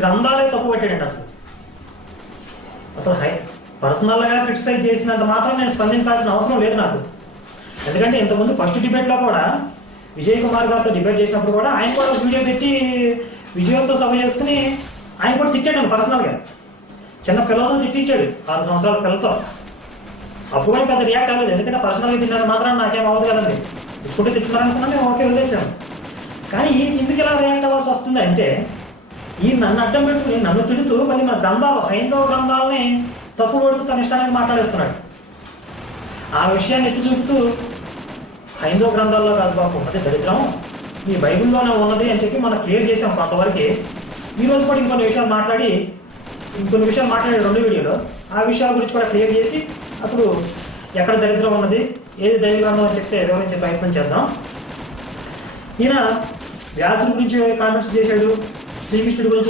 గ్రంథాలే తప్పు పెట్టాడండి. అసలు పర్సనల్గా క్రిటిసైజ్ చేసినంత మాత్రం నేను స్పందించాల్సిన అవసరం లేదు నాకు. ఎందుకంటే ఇంతకుముందు ఫస్ట్ డిబేట్లో కూడా విజయ్ కుమార్ గారితో డిబేట్ చేసినప్పుడు కూడా ఆయన కూడా వీడియో పెట్టి విజయంతో సభ చేసుకుని ఆయన కూడా తిట్టాడు పర్సనల్గా. చిన్న పిల్లలతో తిట్టించాడు, 6 సంవత్సరాల పిల్లలతో. అప్పుడు కూడా పెద్ద రియాక్ట్ అవ్వలేదు, ఎందుకంటే పర్సనల్గా తిట్టినంత మాత్రం నాకేం అవ్వదు కదండి. ఇప్పుడు తిట్టున్నారనుకున్నా మేము ఓకే వదిలేసాము. కానీ ఈ ఎందుకు ఇలా రియాక్ట్ అవ్వాల్సి వస్తుంది అంటే, ఈ నన్ను అడ్డం పెట్టుకుని నన్ను తిడుతూ మళ్ళీ మన గ్రంథాలు, హైందవ గ్రంథాలని తప్పు పడుతూ తన ఇష్టానికి మాట్లాడేస్తున్నాడు. ఆ విషయాన్ని ఎత్తి చూపుతూ హైందవ గ్రంథాల్లో కాదు బాబు అదే దరిద్రం, ఈ బైబిల్లోనే ఉన్నది అని చెప్పి మనం క్లియర్ చేసాం కొంతవరకు. ఈరోజు కూడా ఇంకొన్ని విషయాలు మాట్లాడి 2 వీడియోలో ఆ విషయాల గురించి కూడా క్లియర్ చేసి అసలు ఎక్కడ దరిద్రం ఉన్నది, ఏది దైవ గ్రంథం అని చెప్తే వివరించే ప్రయత్నం చేద్దాం. ఈయన వ్యాసుడి గురించి కామెంట్స్ చేశాడు, శ్రీకృష్ణుడి గురించి